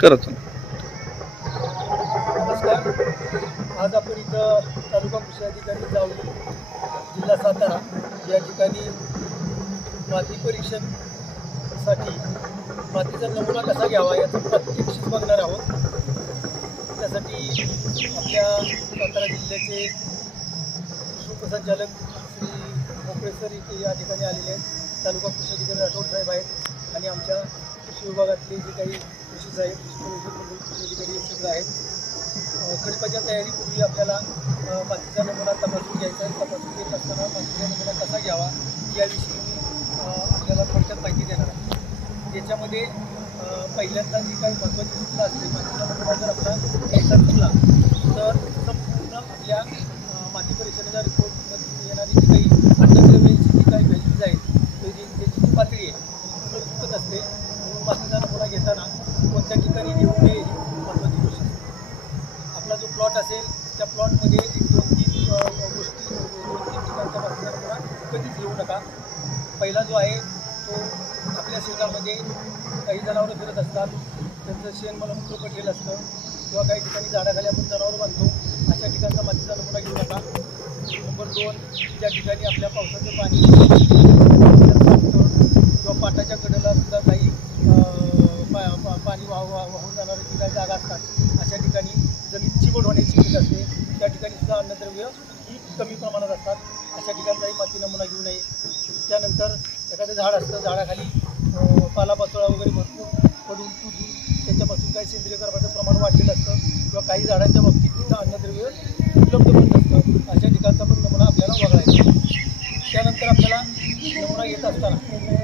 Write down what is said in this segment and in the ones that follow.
करत नमस्कार. आज आपण इथं तालुका कृषी अधिकारी जाऊन जिल्हा सातारा या ठिकाणी माती परीक्षणसाठी मातीचा नमुना कसा घ्यावा याचं प्रात्यक्षिक बघणार आहोत. त्यासाठी आपल्या सातारा जिल्ह्याचे उपसंचालक श्री मोकळेसर इथे या ठिकाणी आलेले आहेत. तालुका कृषी अधिकारी राठोड साहेब आहेत आणि आमच्या कृषी विभागातले जे काही कृषी साहेब कृषी काही अधिकारी आहेत खडपाच्या तयारीपूर्वी आपल्याला अ, मातीचा नमुना तपासून घ्यायचा आहे. तपासून घेत असताना मातीचा नमुना कसा घ्यावा याविषयी मी आपल्याला थोडक्यात माहिती देणार आहे. याच्यामध्ये पहिल्यांदा जी काही महत्त्वाची सूचना असते मातीचा नमुना जर आपला घ्यायचा चुकला तर संपूर्ण आपल्या अ, माती परीक्षणाच्या रिपोर्टमध्ये येणारी जी काही अन्नद्रव्यांची जी काही व्हॅल्यूज आहेत त्याची त्याची जी पातळी आहे ती पूर्ण चुकत असते म्हणून मातीचा नमुना घेताना कोणत्या ठिकाणी लिहू नये ही महत्त्वाची गोष्ट असते आपला जो प्लॉट असेल त्या प्लॉटमध्ये एक दोन तीन अ, गोष्टी दोन तीन ठिकाणच्या बातम्या तुम्हाला कधीच घेऊ नका पहिला जो आहे तो आपल्या शेतामध्ये काही जनावरं फिरत असतात. त्यांचं शेण मलमूत्र पडलेलं असतं. किंवा काही ठिकाणी झाडाखाली आपण जनावरं बांधतो. अशा ठिकाणचा मातीचा नमुना घेऊ नका. नंबर दोन ज्या ठिकाणी आपल्या पावसाचं पाणी किंवा पाटाच्या कडेला सुद्धा काही पा, पाणी वाह वाहून जाणारे जी काही जागा असतात. अशा ठिकाणी जमीन चिकट होण्याची भीती असते. त्या ठिकाणी सुद्धा अन्नद्रव्य ही कमी प्रमाणात असतात. अशा ठिकाणचाही माती नमुना घेऊ नये. त्यानंतर एखादं झाड असतं झाडाखाली पालापाचोळा वगैरे भरपूर पडून तुटून त्याच्यापासून काही सेंद्रिय कर्माचं प्रमाण वाढलेलं असतं किंवा काही झाडांच्या बाबतीत तिथं अन्नद्रव्य उपलब्ध पण नसतं अशा ठिकाणचा पण नमुना आपल्याला वगळायचा त्यानंतर आपल्याला नमुना येत असताना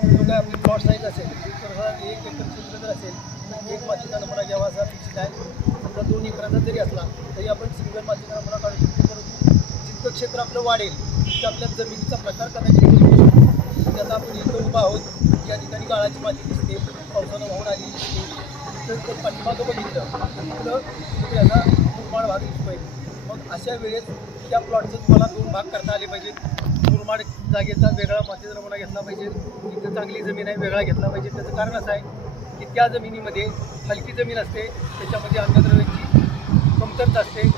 जो काय आपली प्लॉट साईज असेल तर एक एकर क्षेत्र जर असेल तर एक मातीचा नमुना घ्यावा असा अपेक्षित आहे समजा दोन एकराचा जरी असला तरी आपण सिंगल मातीचा नमुना काढू शकतो. परंतु जितकं क्षेत्र आपलं वाढेल तितकं आपल्या जमिनीचा प्रकार कदाचित बदलू आता आपण इथं उभा आहोत. या ठिकाणी गाळाची माती दिसते पावसानं वाहून आलेली दिसते. तर पाठीमागं बघितलं तर याचा मुरमाड भाग दिसतोय. मग अशा वेळेस त्या प्लॉटचं तुम्हाला दोन भाग करता आले पाहिजेत. मुरमाड जागेचा वेगळा मातीचा नमुना घेतला पाहिजे. तिथं चांगली जमीन आहे वेगळा घेतला पाहिजे. त्याचं कारण असं आहे की त्या जमिनीमध्ये हलकी जमीन असते. त्याच्यामध्ये अन्नद्रव्याची कमतरता असते.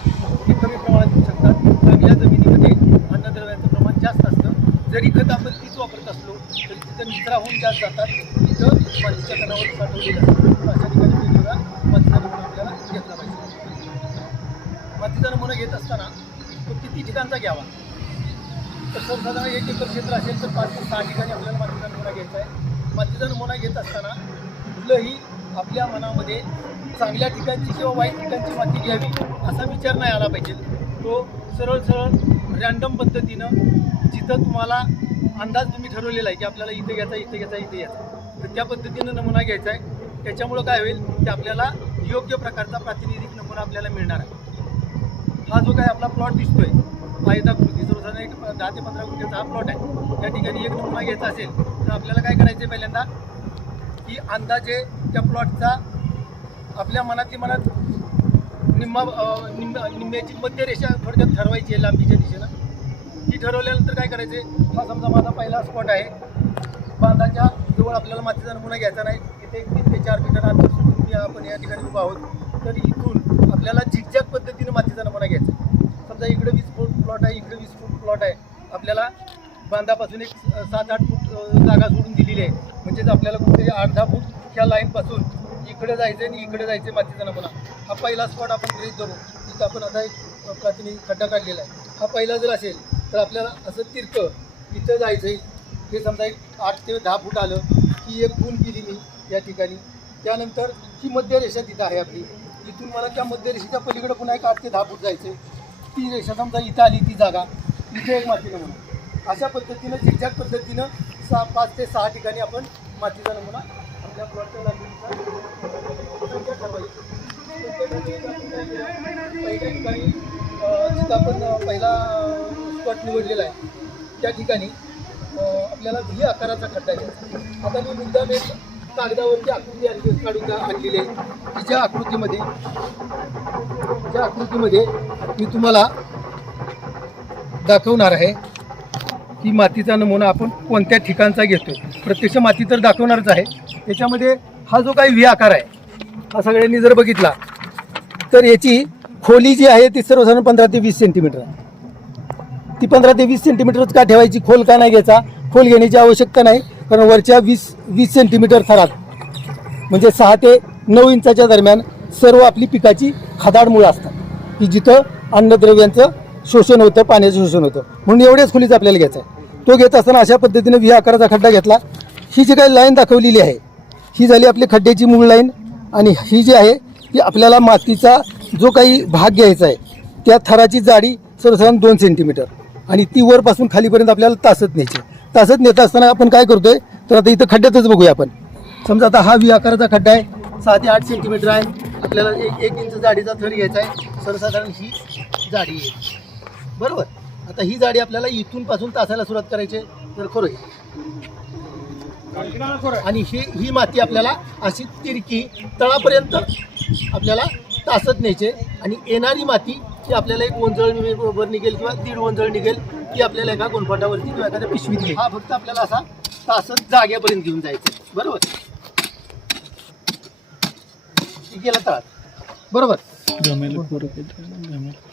ती कमी प्रमाणात येऊ शकतात चांगल्या जमिनीमध्ये अन्नद्रव्यांचं प्रमाण जास्त असतं जरी खत आपण तीच वापरत असलो तरी तिथं निचरा होऊन जास्त जातात तिथं मातीच्या कणावर साठवलेलं असतं. अशा ठिकाणी वेगवेगळा मातीचा नमुना आपल्याला घेतला पाहिजे. मातीचा नमुना घेत असताना तो किती ठिकाणचा घ्यावा? तर सर्वसाधारण एक एकर क्षेत्र असेल तर पाच ते सहा ठिकाणी आपल्याला मातीचा नमुना घ्यायचा आहे. मातीचा नमुना घेत असताना कुठलंही आपल्या मनामध्ये चांगल्या ठिकाणची किंवा वाईट ठिकाणची माती घ्यावी असा विचार नाही आला पाहिजे. तो सरळ सरळ रॅन्डम पद्धतीनं जिथं तुम्हाला अंदाज तुम्ही ठरवलेला आहे की आपल्याला इथे घ्यायचा इथे घ्यायचा इथे घ्यायचा. तर त्या पद्धतीनं नमुना घ्यायचा आहे. त्याच्यामुळं काय होईल की आपल्याला योग्य प्रकारचा प्रातिनिधिक नमुना आपल्याला मिळणार आहे. हा जो काय आपला प्लॉट दिसतोय कृती सर्वसाधारण एक दहा ते पंधरा गुंठ्याचा हा प्लॉट आहे. त्या ठिकाणी एक नमुना घ्यायचा असेल तर आपल्याला काय करायचं आहे पहिल्यांदा? की अंदाजे त्या प्लॉटचा आपल्या मनातली मनात निम्मा अं, निम्म निम्म्याची मध्यरेषा थोडक्यात ठरवायची आहे लांबीच्या दिशेनं. ती ठरवल्यानंतर काय करायचे हा समजा माझा पहिला स्पॉट आहे. बांधाच्या जवळ आपल्याला मातीचा नमुना घ्यायचा नाही. इथे तीन ते चार मीटर अंतर सोडून आपण या ठिकाणी उभा आहोत. तर इथून आपल्याला झिकझॅक पद्धतीने मातीचा नमुना घ्यायचा आहे. समजा इकडे वीस फूट प्लॉट आहे इकडे वीस फूट प्लॉट आहे. आपल्याला बांधापासून एक सात आठ फूट जागा सोडून दिलेली आहे. म्हणजेच आपल्याला कुठेतरी आठ दहा फूट त्या लाईनपासून इकडे जायचं आणि इकडे जायचं मातीचा नमुना हा पहिला स्पॉट आपण गृहीत धरू. तिथं आपण आता एक प्राथमिक खड्डा काढलेला आहे. हा पहिला जर असेल तर आपल्याला असं तिरकं इथं जायचं आहे हे समजा एक आठ ते दहा फूट आलं की एक गुण केली मी या ठिकाणी. त्यानंतर ही मध्यरेषा तिथं आहे आपली. इथून मला त्या मध्यरेषेच्या पलीकडे पुन्हा एक आठ ते दहा फूट जायचं आहे ती रेषा समजा इथं आली ती जागा. इथे एक माती नमुना. अशा पद्धतीनं झिकझॅक पद्धतीनं सहा पाच ते सहा ठिकाणी आपण मातीचा नमुना आपल्या प्लॉटच्या संख्या ठरवायची पहिल्या ठिकाणी जिथं आपण पहिला स्पॉट निवडलेला आहे त्या ठिकाणी आपल्याला व्ही आकाराचा खड्डा घ्यायचा आता मी मुद्दाम एक कागदावरची आकृती आणली काढून आणलेली आहे तिच्या आकृतीमध्ये ज्या आकृतीमध्ये मी तुम्हाला दाखवणार आहे की मातीचा नमुना आपण कोणत्या ठिकाणचा घेतो प्रत्यक्ष माती तर दाखवणारच आहे. त्याच्यामध्ये हा जो काही व्ही आकार आहे हा सगळ्यांनी जर बघितला तर याची खोली जी आहे ती सर्वसाधारण पंधरा ते वीस सेंटीमीटर आहे. ती पंधरा ते वीस सेंटीमीटरच का ठेवायची खोल का नाही घ्यायचा खोल घेण्याची आवश्यकता नाही कारण वरच्या वीस वीस सेंटीमीटर थरात म्हणजे सहा ते नऊ इंचाच्या दरम्यान सर्व आपली पिकाची खदाडमुळं असतात. की जिथं अन्नद्रव्यांचं शोषण होतं पाण्याचं शोषण होतं. म्हणून एवढ्याच खोलीचा आपल्याला घ्यायचा आहे. तो घेत असताना अशा पद्धतीने व्ही आकाराचा खड्डा घेतला. ही जी काही लाईन दाखवलेली आहे ही झाली आपली खड्ड्याची मूळ लाईन आणि ही जी आहे ती आपल्याला मातीचा जो काही भाग घ्यायचा आहे त्या थराची जाडी सर्वसाधारण दोन सेंटीमीटर आणि ती वरपासून खालीपर्यंत आपल्याला तासत न्यायची तासत नेत असताना आपण काय करतोय तर आता इथं खड्ड्यातच बघूया आपण. समजा आता हा वी आकाराचा खड्डा आहे सहा ते आठ सेंटीमीटर आहे. आपल्याला एक एक इंच जाडीचा थर घ्यायचा आहे. सर्वसाधारण ही जाडी आहे. बरोबर? आता ही जाडी आपल्याला इथून पासून तासायला सुरुवात करायची आहे. तर करूया आणि ही ही माती आपल्याला अशी तिरकी तळापर्यंत आपल्याला तासत न्यायचे. आणि येणारी माती ती आपल्याला एक वंजळ वर निघेल किंवा दीड वंजळ निघेल ती आपल्याला एका गोनपाटावरती किंवा एखाद्या पिशवीत घेईल हा फक्त आपल्याला असा तासत जाग्यापर्यंत घेऊन जायचं बरोबर? ही गेला तळात. बरोबर?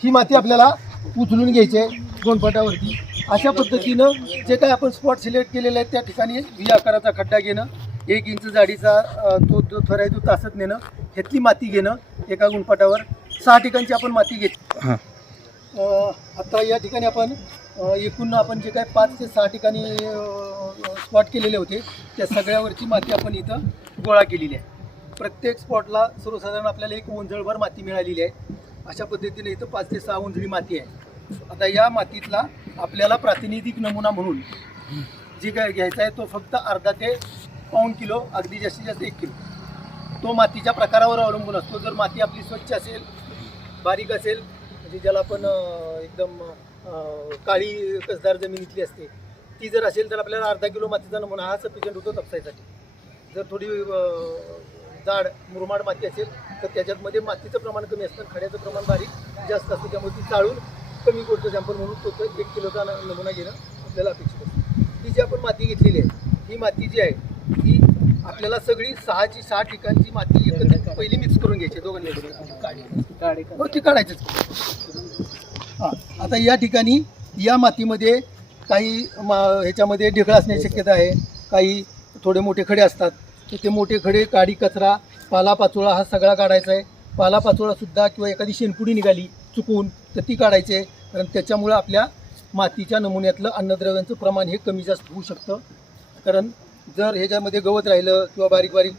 ही माती आपल्याला उचलून घ्यायची. आहे गोनपाटावरती अशा पद्धतीनं जे काय आपण स्पॉट सिलेक्ट केलेले आहेत त्या ठिकाणी व्ही आकाराचा खड्डा घेणं एक इंच जाडीचा तो जो थर आहे तो तासत नेणं ह्यातली माती घेणं एका गुणपाटावर. सहा ठिकाणची आपण माती घेत आता या ठिकाणी आपण एकूण आपण जे काय पाच ते सहा ठिकाणी स्पॉट केलेले होते त्या सगळ्यावरची माती आपण इथं गोळा केलेली आहे. प्रत्येक स्पॉटला सर्वसाधारण आपल्याला एक ओंजळभर माती मिळालेली आहे. अशा पद्धतीने इथं पाच ते सहा ओंजळी माती आहे. आता या मातीतला आपल्याला प्रातिनिधिक नमुना म्हणून जे काय घ्यायचा आहे तो फक्त अर्धा ते पाऊण किलो अगदी जास्तीत जास्त एक किलो. तो मातीच्या प्रकारावर अवलंबून असतो. जर माती आपली स्वच्छ असेल बारीक असेल म्हणजे ज्याला आपण एकदम काळी कसदार जमिनीतली असते ती जर असेल तर आपल्याला अर्धा किलो मातीचा नमुना हा सफिशियंट होतो तपसायसाठी. जर थोडी जाड मुरमाड माती असेल तर त्याच्यामध्ये मातीचं प्रमाण कमी असतं खड्याचं प्रमाण बारीक जास्त असतं त्यामुळे ती चाळून कमी गोष्ट सॅम्पल म्हणून तो एक किलोचा नमुना घेणं आपल्याला अपेक्षित असतं. ही जी आपण माती घेतलेली आहे ही माती जी आहे ती आपल्याला सगळी सहाची सहा ठिकाणची माती एकत्रित पहिली मिक्स करून घ्यायची दोघांनी हो ती काढायचीच. हां आता या ठिकाणी या मातीमध्ये काही मा ह्याच्यामध्ये ढिगळा असण्याची शक्यता आहे. काही थोडे मोठे खडे असतात. तर ते मोठे खडे काडी कचरा पालापाचोळा हा सगळा काढायचा आहे. पालापाचोळासुद्धा किंवा एखादी शेणपुडी निघाली चुकून तर ती काढायचे कारण त्याच्यामुळं आपल्या मातीच्या नमुन्यातलं अन्नद्रव्यांचं प्रमाण हे कमी जास्त होऊ शकतं. कारण जर ह्याच्यामध्ये गवत राहिलं किंवा बारीक बारीक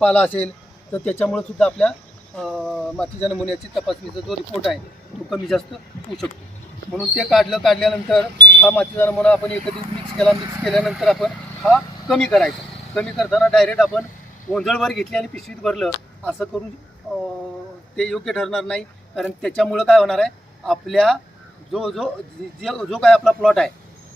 पाला असेल तर त्याच्यामुळं सुद्धा आपल्या मातीच्या नमुन्याची तपासणीचा जो रिपोर्ट आहे तो कमी जास्त होऊ शकतो. म्हणून ते काढलं काढल्यानंतर हा मातीचा नमुना आपण एकत्रित मिक्स केला मिक्स केल्यानंतर आपण हा कमी करायचा. कमी करताना डायरेक्ट आपण गोंधळवर घेतली आणि पिशवीत भरलं असं करून ते योग्य ठरणार नाही. कारण त्याच्यामुळं काय होणार आहे आपल्या जो जो जे जो काय आपला प्लॉट आहे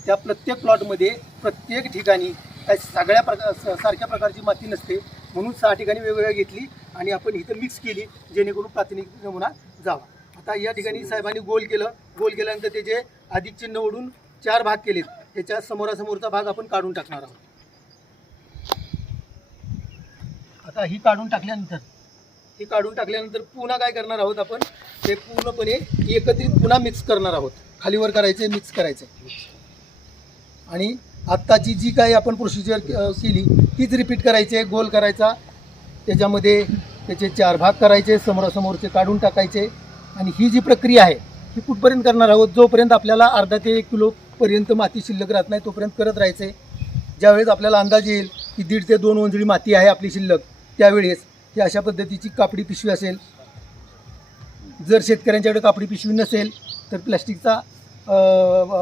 त्या प्रत्येक प्लॉटमध्ये प्रत्येक ठिकाणी काय सगळ्या प्रकार स- सारख्या प्रकारची माती नसते. म्हणून सहा ठिकाणी वेगवेगळ्या घेतली आणि आपण इथं मिक्स केली जेणेकरून प्राथमिक नमुना जावा. आता या ठिकाणी साहेबांनी गोल केलं. गोल केल्यानंतर त्याचे अधिक चिन्ह ओढून चार भाग केलेत त्याच्या समोरासमोरचा भाग आपण काढून टाकणार आहोत. आता ही काढून टाकल्यानंतर ही काढून टाकल्यानंतर पुन्हा काय करणार आहोत आपण? ते पूर्णपणे एकत्रित पुन्हा मिक्स करणार आहोत. खालीवर करायचे मिक्स करायचे आणि आत्ताची जी काही आपण प्रोसिजर केली तीच रिपीट करायची आहे गोल करायचा. त्याच्यामध्ये त्याचे चार भाग करायचे समोरासमोरचे काढून टाकायचे. आणि ही जी प्रक्रिया आहे ही कुठपर्यंत करणार आहोत? जोपर्यंत आपल्याला अर्धा ते एक किलोपर्यंत माती शिल्लक राहत नाही तोपर्यंत करत राहायचे ज्यावेळेस आपल्याला अंदाज येईल की दीड ते दोन ओंजळी माती आहे आपली शिल्लक त्यावेळेस ही अशा पद्धतीची कापडी पिशवी असेल जर शेतकऱ्यांच्याकडे कापडी पिशवी नसेल तर प्लॅस्टिकचा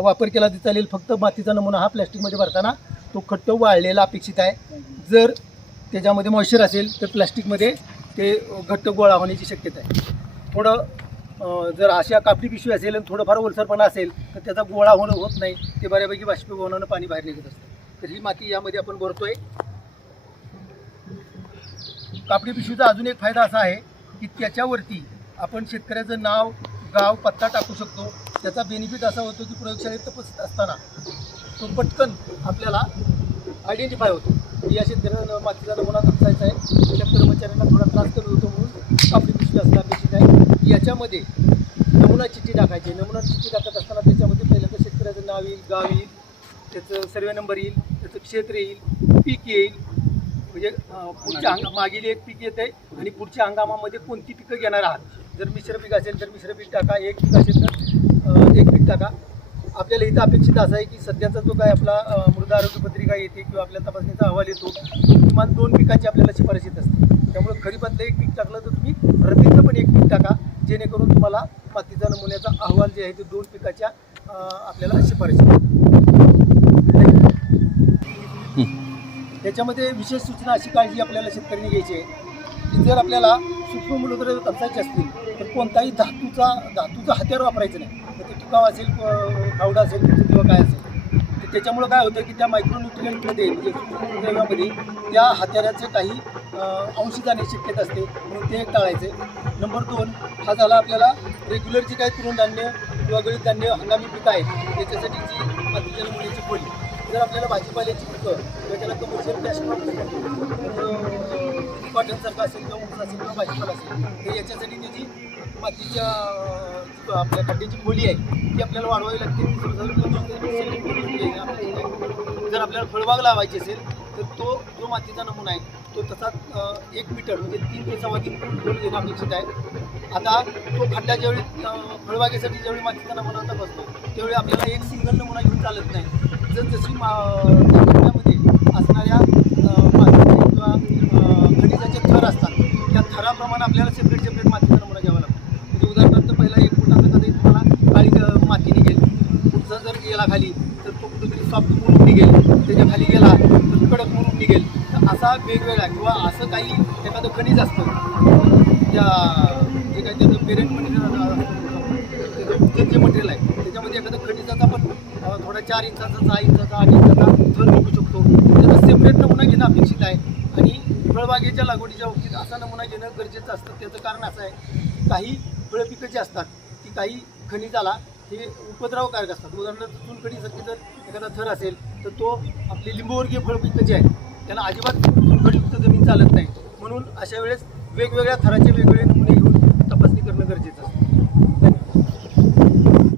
वापर केला तर चालेल. फक्त मातीचा नमुना हा प्लॅस्टिकमध्ये भरताना तो खट्ट वाळलेला अपेक्षित आहे. जर त्याच्यामध्ये मॉइश्चर असेल तर प्लॅस्टिकमध्ये ते घट्ट गोळा होण्याची शक्यता आहे. थोडं जर अशा कापडी पिशवी असेल आणि थोडंफार ओलसरपणा असेल तर त्याचा गोळा होणं होत नाही. ते बऱ्यापैकी बाष्पीभवनानं पाणी बाहेर निघत असतं. तर ही माती यामध्ये आपण भरतोय. कापडी पिशवीचा अजून एक फायदा असा आहे की त्याच्यावरती आपण शेतकऱ्याचं नाव गाव पत्ता टाकू शकतो. त्याचा बेनिफिट असा होतो की प्रयोगशाळेत तपासत असताना तो पटकन आपल्याला आयडेंटिफाय होतो. की या शेतकऱ्यानं मातीचा नमुना तपासायचा आहे. त्या कर्मचाऱ्यांना थोडा त्रास कमी होतो म्हणून आपली पिशवी असणं अपेक्षित आहे. याच्यामध्ये नमुना चिठ्ठी टाकायची. नमुना चिठ्ठी टाकत असताना त्याच्यामध्ये पहिल्यांदा शेतकऱ्याचं नाव येईल गाव येईल त्याचं सर्वे नंबर येईल त्याचं क्षेत्र येईल पीक येईल. म्हणजे पुढच्या हंग मागील एक पीक येते आणि पुढच्या हंगामामध्ये कोणती पिकं घेणार आहात? जर मिश्र पीक असेल तर मिश्र पीक टाका एक पीक असेल तर एक पीक टाका. आपल्याला इथं अपेक्षित असं आहे की सध्याचा जो काय आपला मृदा आरोग्य पत्रिका येते किंवा आपल्या तपासणीचा अहवाल येतो किमान दोन पिकाची आपल्याला शिफारस येत असते. त्यामुळे खरीपातलं एक पीक टाकलं तर तुम्ही रब्बीतलं पण एक पीक टाका जेणेकरून तुम्हाला मातीचा नमुन्याचा अहवाल जे आहे ते दोन पिकाच्या आपल्याला शिफारस येते त्याच्यामध्ये विशेष सूचना अशी काळजी आपल्याला शेतकऱ्यांनी घ्यायची आहे की जर आपल्याला सूक्ष्म मूलद्रव्य तपासायचे असतील कोणताही धातूचा धातूचा हत्यार वापरायचं नाही. तर ते टिकाव असेल क- फावडा असेल किंवा काय असेल. तर त्याच्यामुळं काय होतं की त्या मायक्रोन्युट्रियंटमध्ये म्हणजे सूक्ष्म त्या हत्याराचे काही अंश जाणे शक्यता असते. म्हणून ते टाळायचं टाळायचे. नंबर दोन हा झाला आपल्याला रेग्युलर जी काही तृणधान्य किंवा गळीत धान्य हंगामी पिकं आहेत त्याच्यासाठी जी मातीच्या मुलीची पोळी. जर आपल्याला भाजीपाल्याची पिकं किंवा त्याला कमर्शियल कॅश कॉटनसारखं असेल किंवा ऊस असेल किंवा भाजीपाला असेल तर याच्यासाठी त्याची मातीच्या आपल्या खड्ड्याची खोली आहे ती आपल्याला वाढवावी लागते. म्हणजे जर आपल्याला फळबाग लावायची असेल तर तो जो मातीचा नमुना आहे तो तसा एक मीटर म्हणजे तीन ते सव्वा तीन फूट खोल घेणं अपेक्षित आहे. आता तो खड्डा ज्यावेळी फळबागेसाठी ज्यावेळी मातीचा नमुना आता बसतो त्यावेळी आपल्याला एक सिंगल नमुना घेऊन चालत नाही. जर जशी मा खड्ड्यामध्ये असणाऱ्या माती मातीचे किंवा खनिजाचे थर असतात त्या थराप्रमाणे आपल्याला सेपरेट सेपरेट मातीचा नमुना घ्यावा लागतो म्हणजे उदाहरणार्थ पहिला एक फुटाचा कधी तुम्हाला काळी अं, माती निघेल पुढचा जर गेला खाली तर तो कुठेतरी सॉफ्ट म्हणून निघेल त्याच्याखाली गेला तर कडक म्हणून निघेल हा वेगवेगळा किंवा असं काही एखादं खनिज असतं. त्या जे काही त्याचं पेरेंट मटेरियल म्हणजे त्याचं जे मटेरियल आहे त्याच्यामध्ये एखादं खनिजाचा पण थोडा चार इंचाचा सहा इंचाचा आठ इंचाचा थर निघू शकतो. त्याचा सेपरेट नमुना घेणं अपेक्षित आहे. आणि फळबागेच्या लागवडीच्या बाबतीत असा नमुना घेणं गरजेचं असतं. त्याचं कारण असं आहे काही फळपिकं जी असतात ती काही खनिजाला हे उपद्रवकारक असतात. उदाहरणार्थ चुनखडीसारखी जर एखादा थर असेल तर तो आपली लिंबूवर्गीय फळ जी आहेत त्यांना अजिबात चुनखडयुक्त जमीन चालत नाही. म्हणून अशा वेळेस वेगवेगळ्या थराचे वेगवेगळे नमुने घेऊन तपासणी करणं गरजेचं